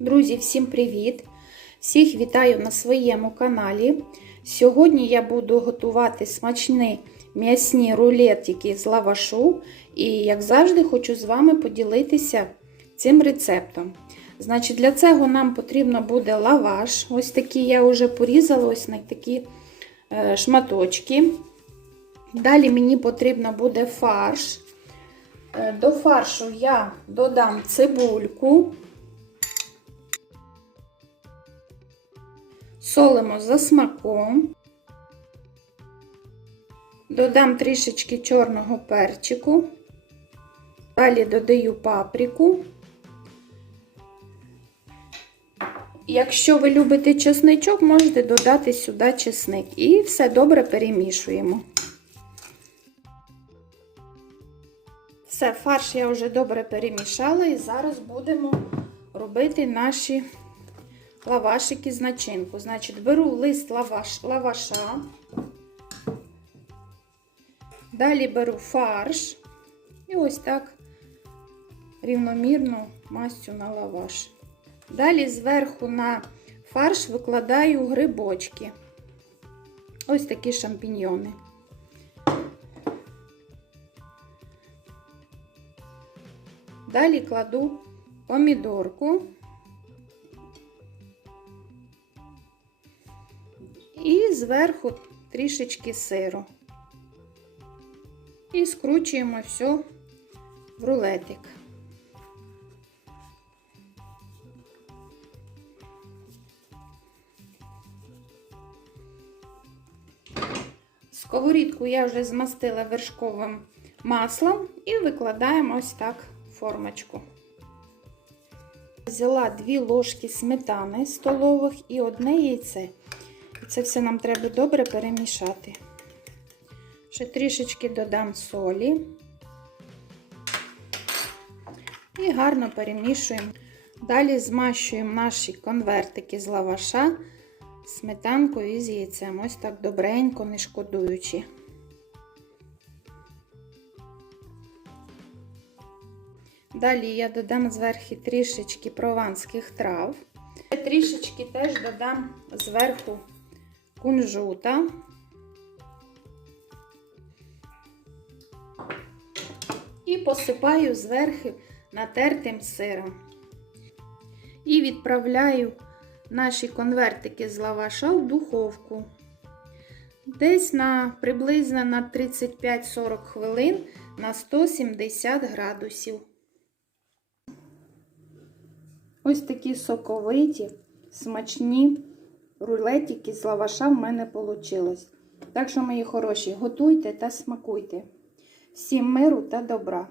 Друзі, всім привіт! Всіх вітаю на своєму каналі. Сьогодні я буду готувати смачні м'ясні рулетики з лавашу. І, як завжди, хочу з вами поділитися цим рецептом. Значить, Для цього нам потрібно буде лаваш. Ось такий я вже порізала ось на такі е, шматочки. Далі мені потрібно буде фарш. Е, До фаршу я додам цибульку. Солимо за смаком. Додам трішечки чорного перчику. Далі додаю паприку. Якщо ви любите чесничок, можете додати сюди чесник. І все добре перемішуємо. Все, фарш я вже добре перемішала, і зараз будемо робити наші лавашики з начинку. Значить, беру лист лаваш, лаваша, далі беру фарш і ось так рівномірно мастю на лаваш. Далі зверху на фарш викладаю грибочки. Ось такі шампіньйони. Далі кладу помідорку. Зверху трішечки сиру. І скручуємо все в рулетик. Сковорідку я вже змастила вершковим маслом і викладаємо ось так формочку. Взяла 2 ложки сметани столових і одне яйце. Це все нам треба добре перемішати. Ще трішечки додам солі і гарно перемішуємо. Далі змащуємо наші конвертики з лаваша сметанкою і з яйцем. Ось так добренько, не шкодуючи. Далі я додам зверху трішечки прованських трав. Трішечки теж додам зверху кунжута. І посипаю зверху натертим сиром. І відправляю наші конвертики з лаваша в духовку. Десь на приблизно на 35-40 хвилин на 170 градусів. Ось такі соковиті, смачні рулетики з лаваша в мене вийшло. Так що, мої хороші, готуйте та смакуйте. Всім миру та добра!